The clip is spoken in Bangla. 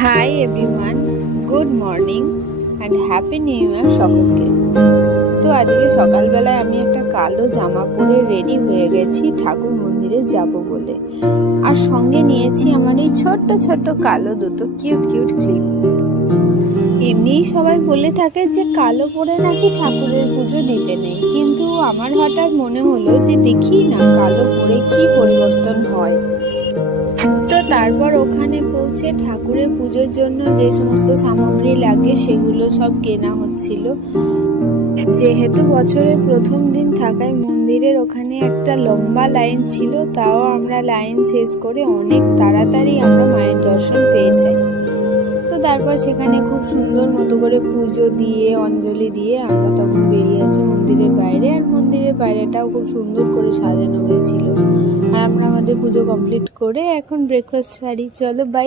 Hi everyone, good morning and happy new year সকলকে। তো আজকে সকালবেলায় আমি একটা কালো জামা পরে রেডি হয়ে গেছি ঠাকুর মন্দিরে যাব বলে। আর সঙ্গে নিয়েছি আমার এই ছোট্ট ছোট্ট কালো দুটো কিউট কিউট ক্লিপ। এমনিই সবাই বলে থাকে যে কালো পরে নাকি ঠাকুরের পুজো দিতে নেই, কিন্তু আমার হঠাৎ মনে হলো যে দেখি না কালো পরে কি পরিবর্তন হয়। তো তারপর ওখানে পৌঁছে ঠাকুরের পুজোর জন্য যে সমস্ত সামগ্রী লাগে সেগুলো সব কেনা হচ্ছিল। যেহেতু বছরের প্রথম দিন থাকায় মন্দিরের ওখানে একটা লম্বা লাইন ছিল, তাও আমরা লাইন শেষ করে অনেক তাড়াতাড়ি আমরা মায়ের দর্শন পেয়ে যাই। তো তারপর সেখানে খুব সুন্দর মতো করে পুজো দিয়ে অঞ্জলি দিয়ে আমরা তখন বেরিয়ে আসি মন্দিরের বাইরে। আর মন্দিরের বাইরেটাও খুব সুন্দর করে সাজানো হয়েছিল। আর আমরা আমাদের পুজো কমপ্লিট করে এখন ব্রেকফাস্ট সারি। চলো বাই।